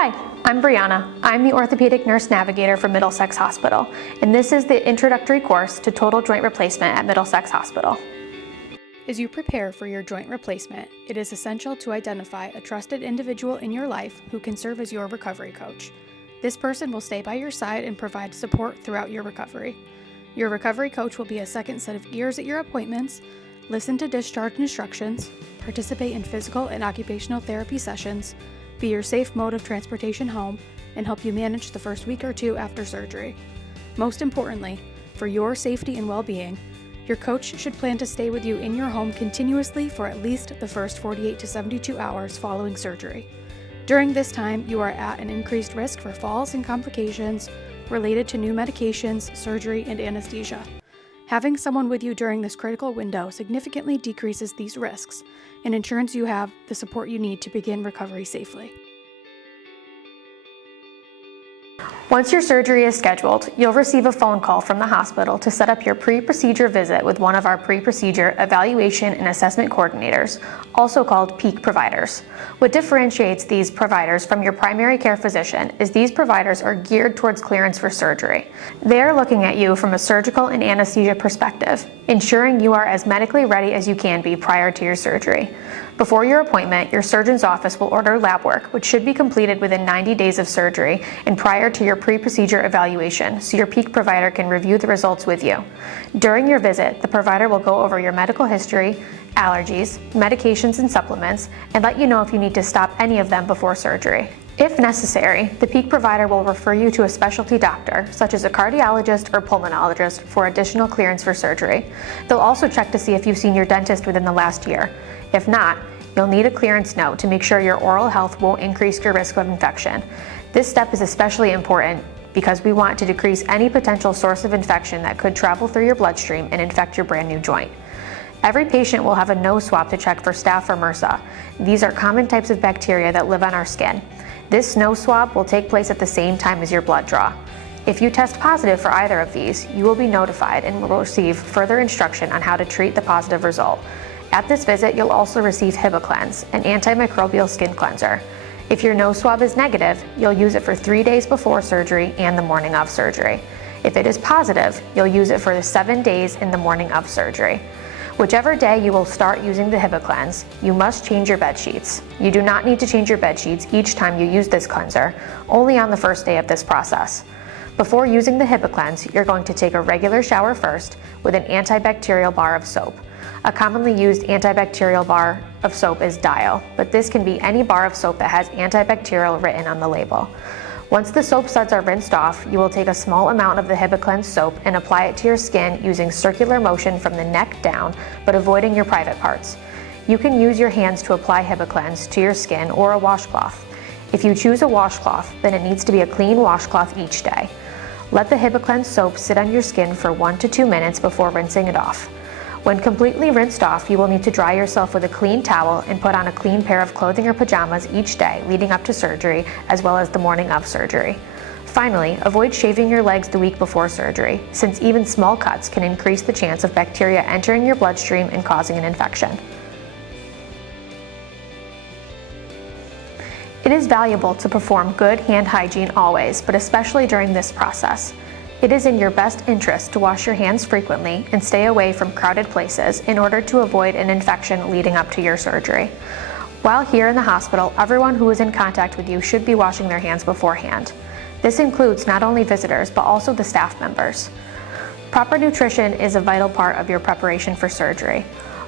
Hi, I'm Brianna. I'm the Orthopedic Nurse Navigator for Middlesex Hospital, and this is the introductory course to total joint replacement at Middlesex Hospital. As you prepare for your joint replacement, it is essential to identify a trusted individual in your life who can serve as your recovery coach. This person will stay by your side and provide support throughout your recovery. Your recovery coach will be a second set of ears at your appointments, listen to discharge instructions, participate in physical and occupational therapy sessions, be your safe mode of transportation home, and help you manage the first week or two after surgery. Most importantly, for your safety and well-being, your coach should plan to stay with you in your home continuously for at least the first 48 to 72 hours following surgery. During this time, you are at an increased risk for falls and complications related to new medications, surgery, and anesthesia. Having someone with you during this critical window significantly decreases these risks and ensures you have the support you need to begin recovery safely. Once your surgery is scheduled, you'll receive a phone call from the hospital to set up your pre-procedure visit with one of our pre-procedure evaluation and assessment coordinators, also called PEAC providers. What differentiates these providers from your primary care physician is these providers are geared towards clearance for surgery. They are looking at you from a surgical and anesthesia perspective, ensuring you are as medically ready as you can be prior to your surgery. Before your appointment, your surgeon's office will order lab work, which should be completed within 90 days of surgery and prior to your pre-procedure evaluation, so your PEAC provider can review the results with you. During your visit, the provider will go over your medical history, allergies, medications and supplements, and let you know if you need to stop any of them before surgery. If necessary, the PEAC provider will refer you to a specialty doctor, such as a cardiologist or pulmonologist, for additional clearance for surgery. They'll also check to see if you've seen your dentist within the last year. If not, you'll need a clearance note to make sure your oral health won't increase your risk of infection. This step is especially important because we want to decrease any potential source of infection that could travel through your bloodstream and infect your brand new joint. Every patient will have a nose swab to check for Staph or MRSA. These are common types of bacteria that live on our skin. This nose swab will take place at the same time as your blood draw. If you test positive for either of these, you will be notified and will receive further instruction on how to treat the positive result. At this visit, you'll also receive HibaCleanse, an antimicrobial skin cleanser. If your nose swab is negative, you'll use it for 3 days before surgery and the morning of surgery. If it is positive, you'll use it for the 7 days in the morning of surgery. Whichever day you will start using the HibaCleanse, you must change your bed sheets. You do not need to change your bed sheets each time you use this cleanser, only on the first day of this process. Before using the HibaCleanse, you're going to take a regular shower first with an antibacterial bar of soap. A commonly used antibacterial bar of soap is Dial, but this can be any bar of soap that has antibacterial written on the label. Once the soap suds are rinsed off, you will take a small amount of the HibaCleanse soap and apply it to your skin using circular motion from the neck down, but avoiding your private parts. You can use your hands to apply HibaCleanse to your skin or a washcloth. If you choose a washcloth, then it needs to be a clean washcloth each day. Let the HibaCleanse soap sit on your skin for 1 to 2 minutes before rinsing it off. When completely rinsed off, you will need to dry yourself with a clean towel and put on a clean pair of clothing or pajamas each day leading up to surgery, as well as the morning of surgery. Finally, avoid shaving your legs the week before surgery, since even small cuts can increase the chance of bacteria entering your bloodstream and causing an infection. It is valuable to perform good hand hygiene always, but especially during this process. It is in your best interest to wash your hands frequently and stay away from crowded places in order to avoid an infection leading up to your surgery. While here in the hospital, everyone who is in contact with you should be washing their hands beforehand. This includes not only visitors, but also the staff members. Proper nutrition is a vital part of your preparation for surgery.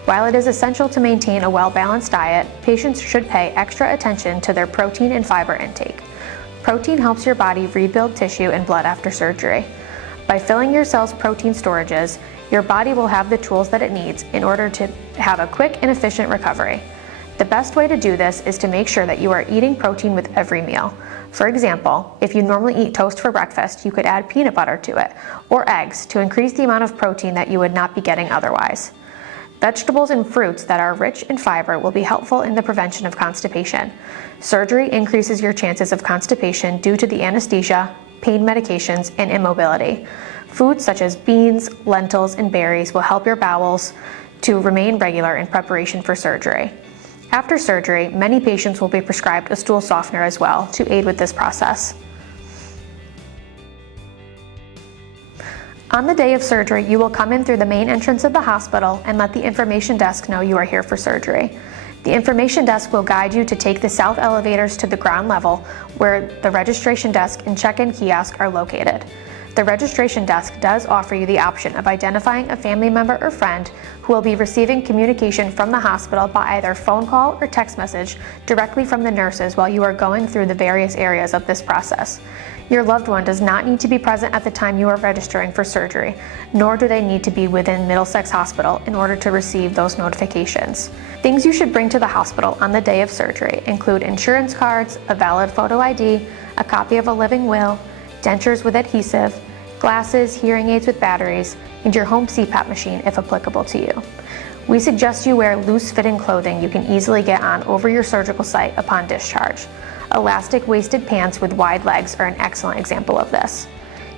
While it is essential to maintain a well-balanced diet, patients should pay extra attention to their protein and fiber intake. Protein helps your body rebuild tissue and blood after surgery. By filling your cells' protein storages, your body will have the tools that it needs in order to have a quick and efficient recovery. The best way to do this is to make sure that you are eating protein with every meal. For example, if you normally eat toast for breakfast, you could add peanut butter to it, or eggs to increase the amount of protein that you would not be getting otherwise. Vegetables and fruits that are rich in fiber will be helpful in the prevention of constipation. Surgery increases your chances of constipation due to the anesthesia, pain medications, and immobility. Foods such as beans, lentils, and berries will help your bowels to remain regular in preparation for surgery. After surgery, many patients will be prescribed a stool softener as well to aid with this process. On the day of surgery, you will come in through the main entrance of the hospital and let the information desk know you are here for surgery. The information desk will guide you to take the south elevators to the ground level where the registration desk and check-in kiosk are located. The registration desk does offer you the option of identifying a family member or friend who will be receiving communication from the hospital by either phone call or text message directly from the nurses while you are going through the various areas of this process. Your loved one does not need to be present at the time you are registering for surgery, nor do they need to be within Middlesex Hospital in order to receive those notifications. Things you should bring to the hospital on the day of surgery include insurance cards, a valid photo ID, a copy of a living will, dentures with adhesive, glasses, hearing aids with batteries, and your home CPAP machine if applicable to you. We suggest you wear loose-fitting clothing you can easily get on over your surgical site upon discharge. Elastic waisted pants with wide legs are an excellent example of this.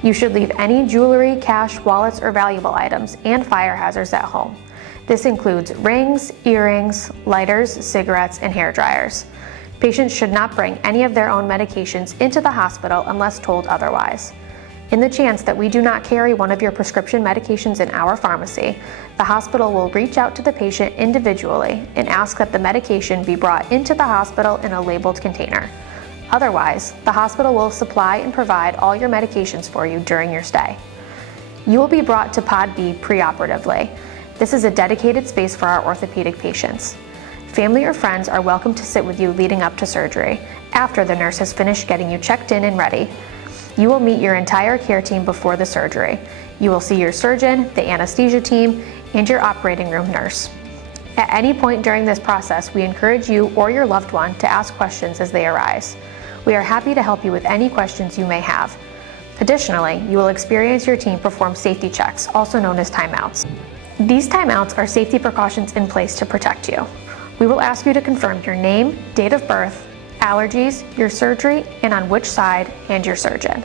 You should leave any jewelry, cash, wallets, or valuable items and fire hazards at home. This includes rings, earrings, lighters, cigarettes, and hair dryers. Patients should not bring any of their own medications into the hospital unless told otherwise. In the chance that we do not carry one of your prescription medications in our pharmacy, the hospital will reach out to the patient individually and ask that the medication be brought into the hospital in a labeled container. Otherwise, the hospital will supply and provide all your medications for you during your stay. You will be brought to Pod B pre-operatively. This is a dedicated space for our orthopedic patients. Family or friends are welcome to sit with you leading up to surgery, after the nurse has finished getting you checked in and ready. You will meet your entire care team before the surgery. You will see your surgeon, the anesthesia team, and your operating room nurse. At any point during this process, we encourage you or your loved one to ask questions as they arise. We are happy to help you with any questions you may have. Additionally, you will experience your team perform safety checks, also known as timeouts. These timeouts are safety precautions in place to protect you. We will ask you to confirm your name, date of birth, allergies, your surgery, and on which side, and your surgeon.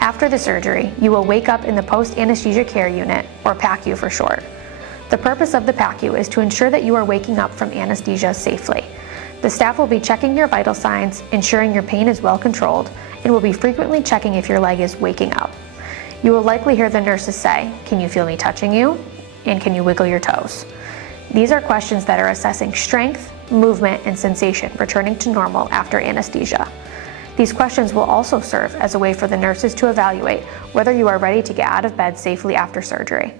After the surgery, you will wake up in the post-anesthesia care unit, or PACU for short. The purpose of the PACU is to ensure that you are waking up from anesthesia safely. The staff will be checking your vital signs, ensuring your pain is well controlled, and will be frequently checking if your leg is waking up. You will likely hear the nurses say, "Can you feel me touching you?" and "Can you wiggle your toes?" These are questions that are assessing strength, movement, and sensation returning to normal after anesthesia. These questions will also serve as a way for the nurses to evaluate whether you are ready to get out of bed safely after surgery.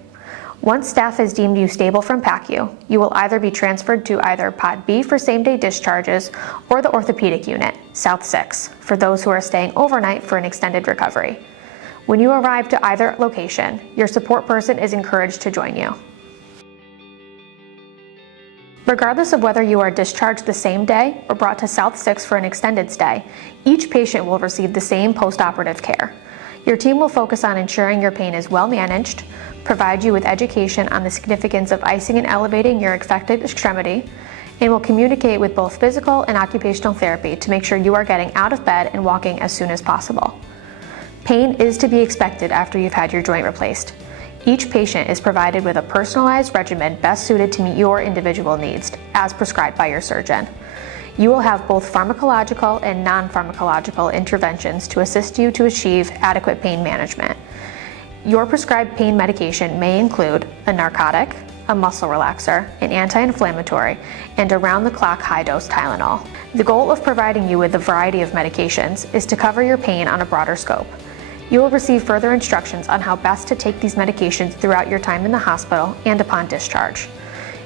Once staff has deemed you stable from PACU, you will either be transferred to either Pod B for same-day discharges or the orthopedic unit, South 6, for those who are staying overnight for an extended recovery. When you arrive to either location, your support person is encouraged to join you. Regardless of whether you are discharged the same day or brought to South 6 for an extended stay, each patient will receive the same post-operative care. Your team will focus on ensuring your pain is well managed, provide you with education on the significance of icing and elevating your affected extremity, and will communicate with both physical and occupational therapy to make sure you are getting out of bed and walking as soon as possible. Pain is to be expected after you've had your joint replaced. Each patient is provided with a personalized regimen best suited to meet your individual needs, as prescribed by your surgeon. You will have both pharmacological and non-pharmacological interventions to assist you to achieve adequate pain management. Your prescribed pain medication may include a narcotic, a muscle relaxer, an anti-inflammatory, and around-the-clock high-dose Tylenol. The goal of providing you with a variety of medications is to cover your pain on a broader scope. You will receive further instructions on how best to take these medications throughout your time in the hospital and upon discharge.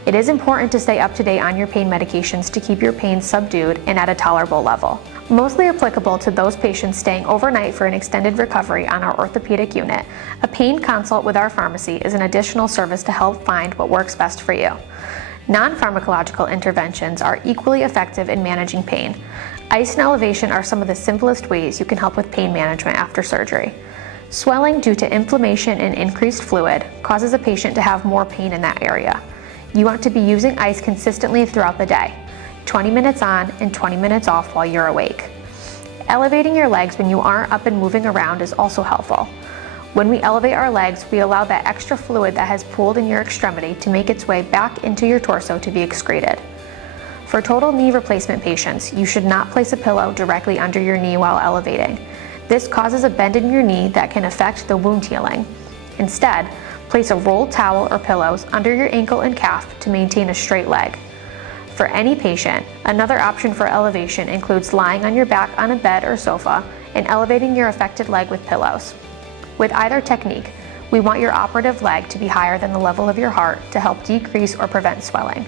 It is important to stay up to date on your pain medications to keep your pain subdued and at a tolerable level. Mostly applicable to those patients staying overnight for an extended recovery on our orthopedic unit, a pain consult with our pharmacy is an additional service to help find what works best for you. Non-pharmacological interventions are equally effective in managing pain. Ice and elevation are some of the simplest ways you can help with pain management after surgery. Swelling due to inflammation and increased fluid causes a patient to have more pain in that area. You want to be using ice consistently throughout the day, 20 minutes on and 20 minutes off while you're awake. Elevating your legs when you aren't up and moving around is also helpful. When we elevate our legs, we allow that extra fluid that has pooled in your extremity to make its way back into your torso to be excreted. For total knee replacement patients, you should not place a pillow directly under your knee while elevating. This causes a bend in your knee that can affect the wound healing. Instead, place a rolled towel or pillows under your ankle and calf to maintain a straight leg. For any patient, another option for elevation includes lying on your back on a bed or sofa and elevating your affected leg with pillows. With either technique, we want your operative leg to be higher than the level of your heart to help decrease or prevent swelling.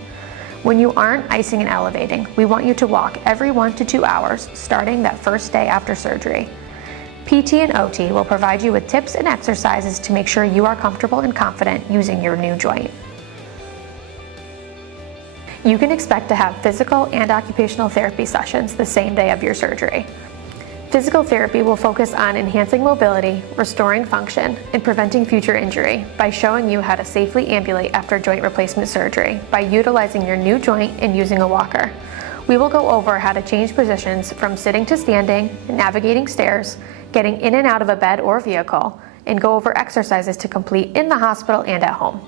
When you aren't icing and elevating, we want you to walk every 1 to 2 hours starting that first day after surgery. PT and OT will provide you with tips and exercises to make sure you are comfortable and confident using your new joint. You can expect to have physical and occupational therapy sessions the same day of your surgery. Physical therapy will focus on enhancing mobility, restoring function, and preventing future injury by showing you how to safely ambulate after joint replacement surgery by utilizing your new joint and using a walker. We will go over how to change positions from sitting to standing, navigating stairs, getting in and out of a bed or vehicle, and go over exercises to complete in the hospital and at home.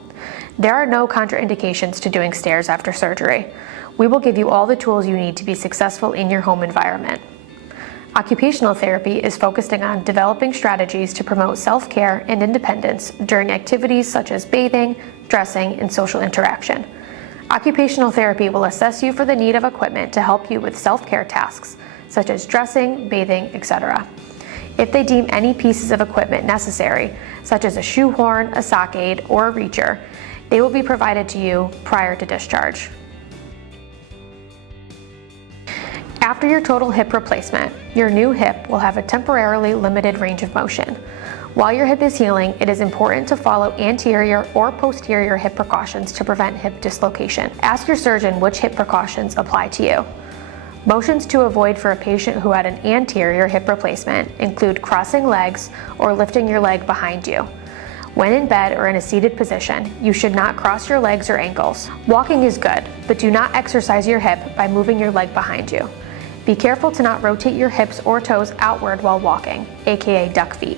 There are no contraindications to doing stairs after surgery. We will give you all the tools you need to be successful in your home environment. Occupational therapy is focusing on developing strategies to promote self-care and independence during activities such as bathing, dressing, and social interaction. Occupational therapy will assess you for the need of equipment to help you with self-care tasks, such as dressing, bathing, etc. If they deem any pieces of equipment necessary, such as a shoehorn, a sock aid, or a reacher, they will be provided to you prior to discharge. After your total hip replacement, your new hip will have a temporarily limited range of motion. While your hip is healing, it is important to follow anterior or posterior hip precautions to prevent hip dislocation. Ask your surgeon which hip precautions apply to you. Motions to avoid for a patient who had an anterior hip replacement include crossing legs or lifting your leg behind you. When in bed or in a seated position, you should not cross your legs or ankles. Walking is good, but do not exercise your hip by moving your leg behind you. Be careful to not rotate your hips or toes outward while walking, aka duck feet.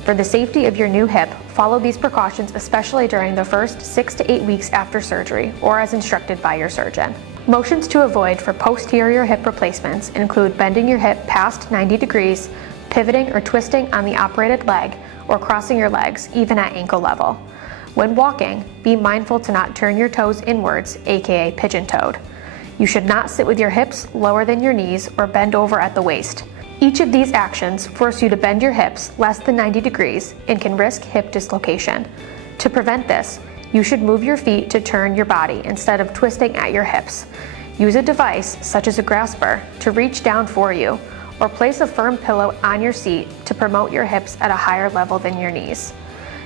For the safety of your new hip, follow these precautions especially during the first 6 to 8 weeks after surgery or as instructed by your surgeon. Motions to avoid for posterior hip replacements include bending your hip past 90 degrees, pivoting or twisting on the operated leg, or crossing your legs even at ankle level. When walking, be mindful to not turn your toes inwards, aka pigeon-toed. You should not sit with your hips lower than your knees or bend over at the waist. Each of these actions force you to bend your hips less than 90 degrees and can risk hip dislocation. To prevent this, you should move your feet to turn your body instead of twisting at your hips. Use a device, such as a grasper, to reach down for you, or place a firm pillow on your seat to promote your hips at a higher level than your knees.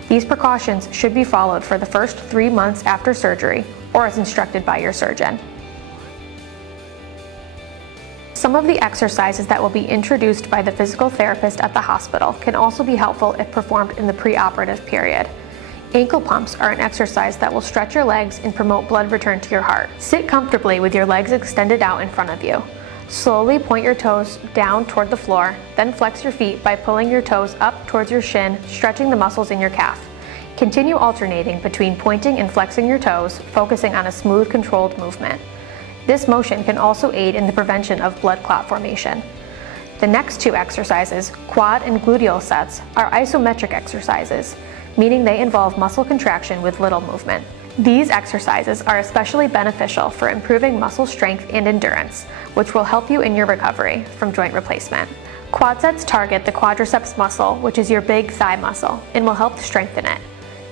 These precautions should be followed for the first 3 months after surgery or as instructed by your surgeon. Some of the exercises that will be introduced by the physical therapist at the hospital can also be helpful if performed in the pre-operative period. Ankle pumps are an exercise that will stretch your legs and promote blood return to your heart. Sit comfortably with your legs extended out in front of you. Slowly point your toes down toward the floor, then flex your feet by pulling your toes up towards your shin, stretching the muscles in your calf. Continue alternating between pointing and flexing your toes, focusing on a smooth, controlled movement. This motion can also aid in the prevention of blood clot formation. The next 2 exercises, quad and gluteal sets, are isometric exercises, meaning they involve muscle contraction with little movement. These exercises are especially beneficial for improving muscle strength and endurance, which will help you in your recovery from joint replacement. Quad sets target the quadriceps muscle, which is your big thigh muscle, and will help strengthen it.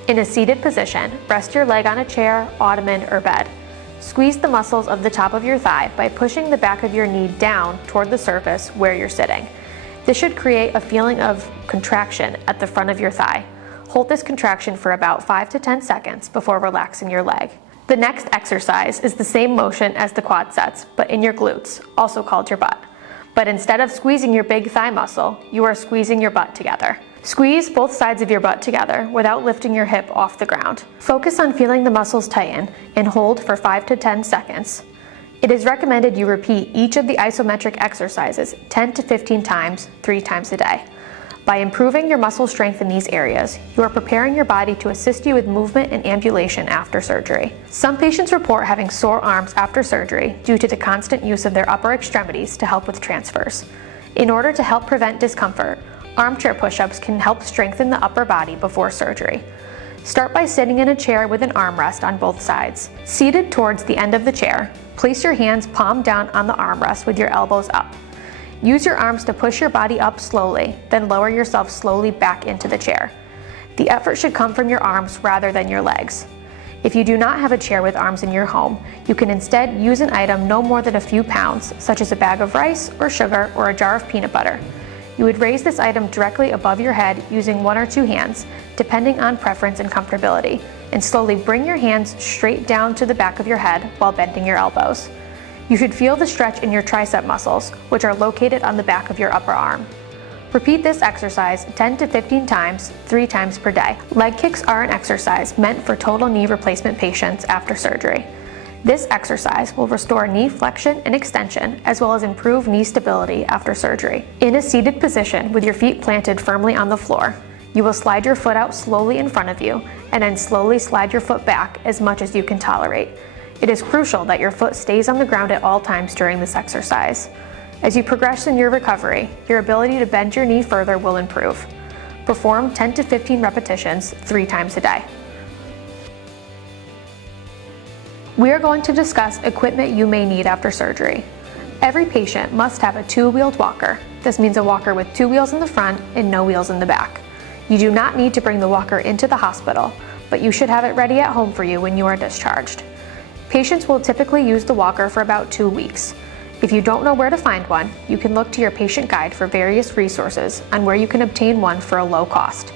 In a seated position, rest your leg on a chair, ottoman, or bed. Squeeze the muscles of the top of your thigh by pushing the back of your knee down toward the surface where you're sitting. This should create a feeling of contraction at the front of your thigh. Hold this contraction for about 5 to 10 seconds before relaxing your leg. The next exercise is the same motion as the quad sets, but in your glutes, also called your butt. But instead of squeezing your big thigh muscle, you are squeezing your butt together. Squeeze both sides of your butt together without lifting your hip off the ground. Focus on feeling the muscles tighten and hold for 5 to 10 seconds. It is recommended you repeat each of the isometric exercises 10 to 15 times, 3 times a day. By improving your muscle strength in these areas, you are preparing your body to assist you with movement and ambulation after surgery. Some patients report having sore arms after surgery due to the constant use of their upper extremities to help with transfers. In order to help prevent discomfort, armchair push-ups can help strengthen the upper body before surgery. Start by sitting in a chair with an armrest on both sides. Seated towards the end of the chair, place your hands palm down on the armrest with your elbows up. Use your arms to push your body up slowly, then lower yourself slowly back into the chair. The effort should come from your arms rather than your legs. If you do not have a chair with arms in your home, you can instead use an item no more than a few pounds, such as a bag of rice or sugar or a jar of peanut butter. You would raise this item directly above your head using one or two hands, depending on preference and comfortability, and slowly bring your hands straight down to the back of your head while bending your elbows. You should feel the stretch in your tricep muscles, which are located on the back of your upper arm. Repeat this exercise 10 to 15 times, 3 times per day. Leg kicks are an exercise meant for total knee replacement patients after surgery. This exercise will restore knee flexion and extension, as well as improve knee stability after surgery. In a seated position with your feet planted firmly on the floor, you will slide your foot out slowly in front of you, and then slowly slide your foot back as much as you can tolerate. It is crucial that your foot stays on the ground at all times during this exercise. As you progress in your recovery, your ability to bend your knee further will improve. Perform 10 to 15 repetitions 3 times a day. We are going to discuss equipment you may need after surgery. Every patient must have a 2-wheeled walker. This means a walker with 2 wheels in the front and no wheels in the back. You do not need to bring the walker into the hospital, but you should have it ready at home for you when you are discharged. Patients will typically use the walker for about 2 weeks. If you don't know where to find one, you can look to your patient guide for various resources on where you can obtain one for a low cost.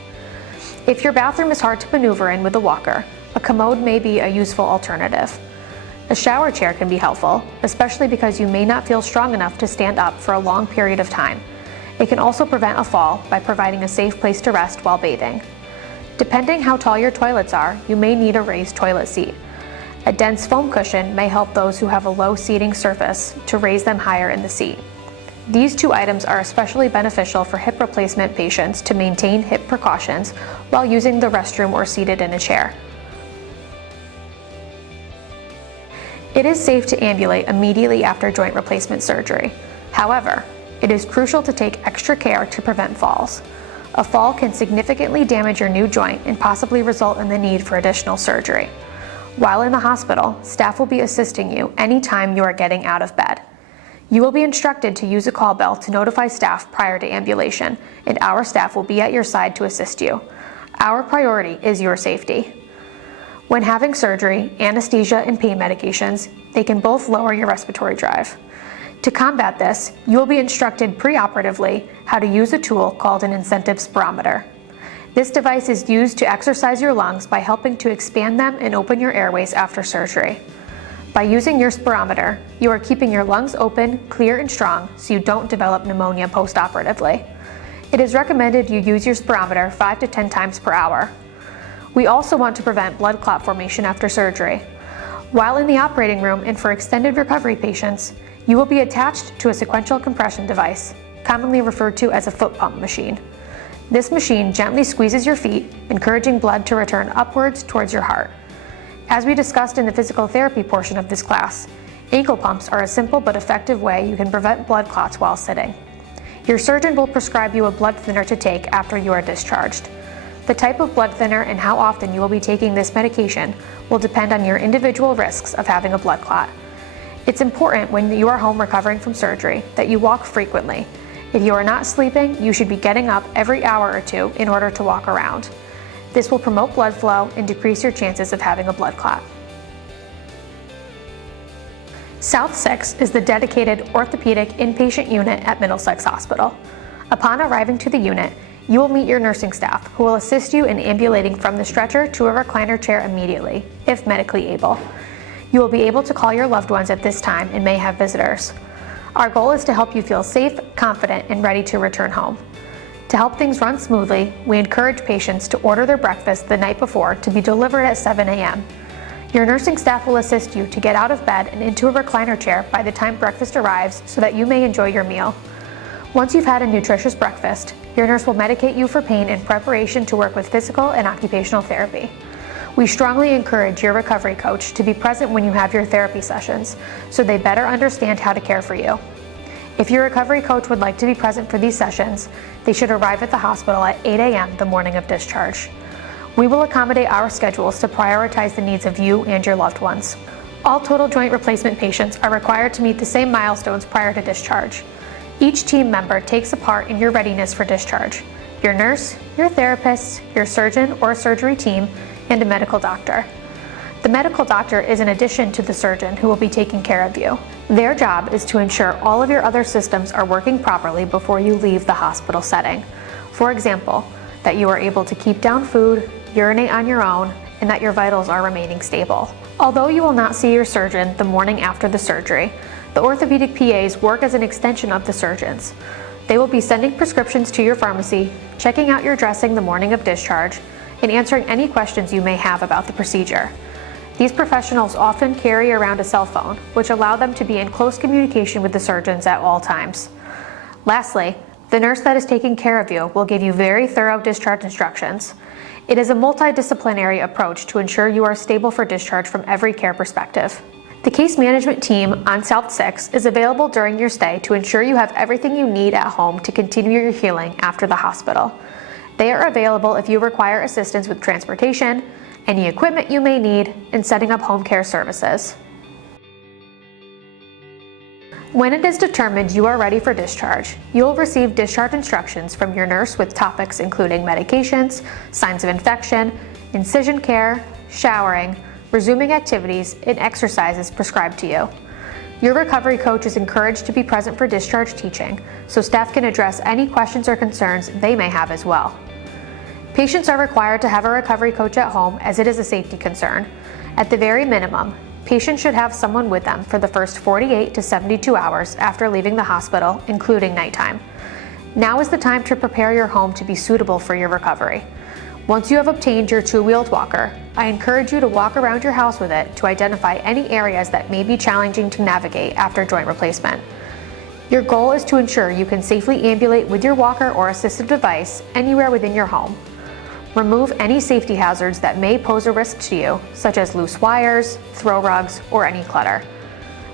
If your bathroom is hard to maneuver in with a walker, a commode may be a useful alternative. A shower chair can be helpful, especially because you may not feel strong enough to stand up for a long period of time. It can also prevent a fall by providing a safe place to rest while bathing. Depending how tall your toilets are, you may need a raised toilet seat. A dense foam cushion may help those who have a low seating surface to raise them higher in the seat. These 2 items are especially beneficial for hip replacement patients to maintain hip precautions while using the restroom or seated in a chair. It is safe to ambulate immediately after joint replacement surgery. However, it is crucial to take extra care to prevent falls. A fall can significantly damage your new joint and possibly result in the need for additional surgery. While in the hospital, staff will be assisting you anytime you are getting out of bed. You will be instructed to use a call bell to notify staff prior to ambulation, and our staff will be at your side to assist you. Our priority is your safety. When having surgery, anesthesia, and pain medications, they can both lower your respiratory drive. To combat this, you will be instructed pre-operatively how to use a tool called an incentive spirometer. This device is used to exercise your lungs by helping to expand them and open your airways after surgery. By using your spirometer, you are keeping your lungs open, clear, and strong so you don't develop pneumonia post-operatively. It is recommended you use your spirometer 5 to 10 times per hour. We also want to prevent blood clot formation after surgery. While in the operating room and for extended recovery patients, you will be attached to a sequential compression device, commonly referred to as a foot pump machine. This machine gently squeezes your feet, encouraging blood to return upwards towards your heart. As we discussed in the physical therapy portion of this class, ankle pumps are a simple but effective way you can prevent blood clots while sitting. Your surgeon will prescribe you a blood thinner to take after you are discharged. The type of blood thinner and how often you will be taking this medication will depend on your individual risks of having a blood clot. It's important when you are home recovering from surgery that you walk frequently. If you are not sleeping, you should be getting up every hour or 2 in order to walk around. This will promote blood flow and decrease your chances of having a blood clot. South 6 is the dedicated orthopedic inpatient unit at Middlesex Hospital. Upon arriving to the unit, you will meet your nursing staff who will assist you in ambulating from the stretcher to a recliner chair immediately, if medically able. You will be able to call your loved ones at this time and may have visitors. Our goal is to help you feel safe, confident, and ready to return home. To help things run smoothly, we encourage patients to order their breakfast the night before to be delivered at 7 a.m. Your nursing staff will assist you to get out of bed and into a recliner chair by the time breakfast arrives so that you may enjoy your meal. Once you've had a nutritious breakfast, Your nurse will medicate you for pain in preparation to work with physical and occupational therapy. We strongly encourage your recovery coach to be present when you have your therapy sessions, so they better understand how to care for you. If your recovery coach would like to be present for these sessions, they should arrive at the hospital at 8 a.m. the morning of discharge. We will accommodate our schedules to prioritize the needs of you and your loved ones. All total joint replacement patients are required to meet the same milestones prior to discharge. Each team member takes a part in your readiness for discharge: your nurse, your therapist, your surgeon or surgery team, and a medical doctor. The medical doctor is in addition to the surgeon who will be taking care of you. Their job is to ensure all of your other systems are working properly before you leave the hospital setting. For example, that you are able to keep down food, urinate on your own, and that your vitals are remaining stable. Although you will not see your surgeon the morning after the surgery, the orthopedic PAs work as an extension of the surgeons. They will be sending prescriptions to your pharmacy, checking out your dressing the morning of discharge, and answering any questions you may have about the procedure. These professionals often carry around a cell phone, which allow them to be in close communication with the surgeons at all times. Lastly, the nurse that is taking care of you will give you very thorough discharge instructions. It is a multidisciplinary approach to ensure you are stable for discharge from every care perspective. The case management team on South 6 is available during your stay to ensure you have everything you need at home to continue your healing after the hospital. They are available if you require assistance with transportation, any equipment you may need, and setting up home care services. When it is determined you are ready for discharge, you will receive discharge instructions from your nurse with topics including medications, signs of infection, incision care, showering, resuming activities, and exercises prescribed to you. Your recovery coach is encouraged to be present for discharge teaching, so staff can address any questions or concerns they may have as well. Patients are required to have a recovery coach at home as it is a safety concern. At the very minimum, patients should have someone with them for the first 48 to 72 hours after leaving the hospital, including nighttime. Now is the time to prepare your home to be suitable for your recovery. Once you have obtained your two-wheeled walker, I encourage you to walk around your house with it to identify any areas that may be challenging to navigate after joint replacement. Your goal is to ensure you can safely ambulate with your walker or assistive device anywhere within your home. Remove any safety hazards that may pose a risk to you, such as loose wires, throw rugs, or any clutter.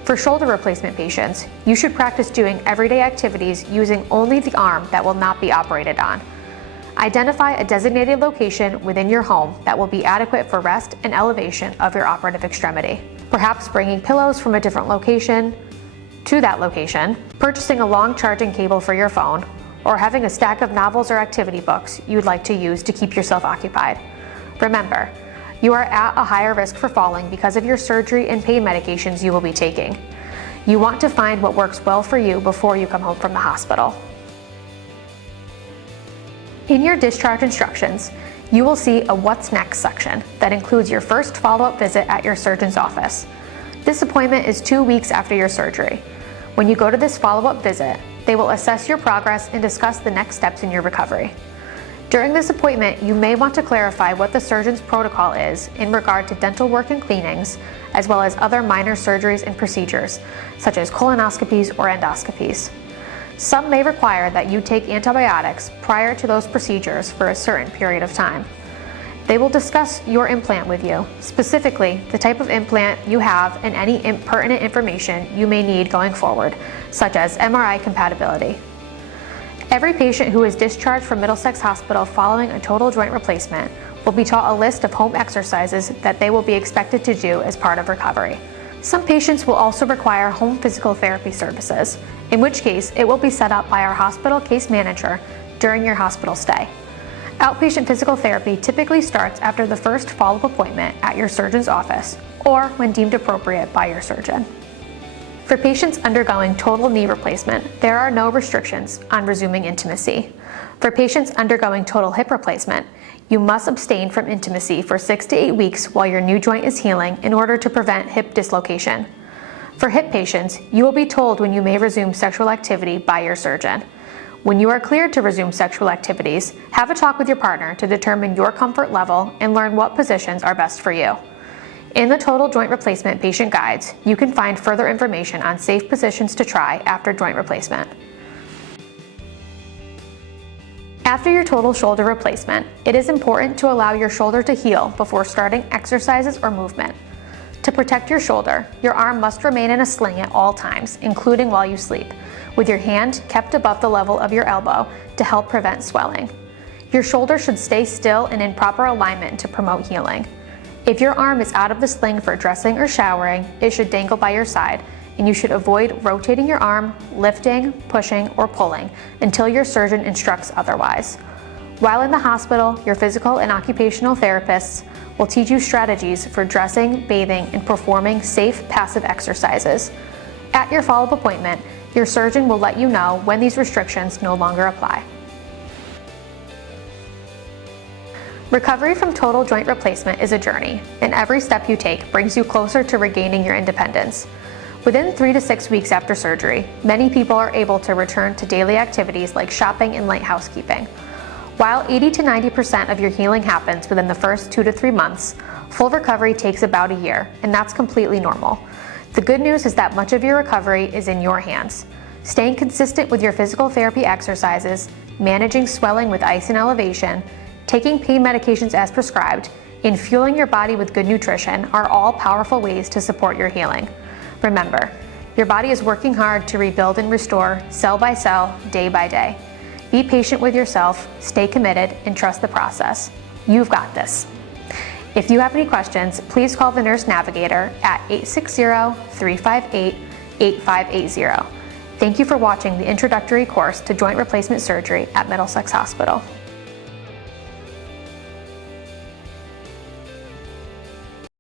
For shoulder replacement patients, you should practice doing everyday activities using only the arm that will not be operated on. Identify a designated location within your home that will be adequate for rest and elevation of your operative extremity. Perhaps bringing pillows from a different location to that location, purchasing a long charging cable for your phone, or having a stack of novels or activity books you'd like to use to keep yourself occupied. Remember, you are at a higher risk for falling because of your surgery and pain medications you will be taking. You want to find what works well for you before you come home from the hospital. In your discharge instructions, you will see a What's Next section that includes your first follow-up visit at your surgeon's office. This appointment is 2 weeks after your surgery. When you go to this follow-up visit, they will assess your progress and discuss the next steps in your recovery. During this appointment, you may want to clarify what the surgeon's protocol is in regard to dental work and cleanings, as well as other minor surgeries and procedures, such as colonoscopies or endoscopies. Some may require that you take antibiotics prior to those procedures for a certain period of time. They will discuss your implant with you, specifically the type of implant you have and any pertinent information you may need going forward, such as MRI compatibility. Every patient who is discharged from Middlesex Hospital following a total joint replacement will be taught a list of home exercises that they will be expected to do as part of recovery. Some patients will also require home physical therapy services, in which case it will be set up by our hospital case manager during your hospital stay. Outpatient physical therapy typically starts after the first follow-up appointment at your surgeon's office or when deemed appropriate by your surgeon. For patients undergoing total knee replacement, there are no restrictions on resuming intimacy. For patients undergoing total hip replacement, you must abstain from intimacy for 6 to 8 weeks while your new joint is healing in order to prevent hip dislocation. For hip patients, you will be told when you may resume sexual activity by your surgeon. When you are cleared to resume sexual activities, have a talk with your partner to determine your comfort level and learn what positions are best for you. In the total joint replacement patient guides, you can find further information on safe positions to try after joint replacement. After your total shoulder replacement, it is important to allow your shoulder to heal before starting exercises or movement. To protect your shoulder, your arm must remain in a sling at all times, including while you sleep, with your hand kept above the level of your elbow to help prevent swelling. Your shoulder should stay still and in proper alignment to promote healing. If your arm is out of the sling for dressing or showering, it should dangle by your side, and you should avoid rotating your arm, lifting, pushing, or pulling until your surgeon instructs otherwise. While in the hospital, your physical and occupational therapists will teach you strategies for dressing, bathing, and performing safe passive exercises. At your follow-up appointment, your surgeon will let you know when these restrictions no longer apply. Recovery from total joint replacement is a journey, and every step you take brings you closer to regaining your independence. Within 3 to 6 weeks after surgery, many people are able to return to daily activities like shopping and light housekeeping. While 80 to 90% of your healing happens within the first 2 to 3 months, full recovery takes about a year, and that's completely normal. The good news is that much of your recovery is in your hands. Staying consistent with your physical therapy exercises, managing swelling with ice and elevation, taking pain medications as prescribed, and fueling your body with good nutrition are all powerful ways to support your healing. Remember, your body is working hard to rebuild and restore cell by cell, day by day. Be patient with yourself, stay committed, and trust the process. You've got this. If you have any questions, please call the Nurse Navigator at 860-358-8580. Thank you for watching the introductory course to joint replacement surgery at Middlesex Hospital.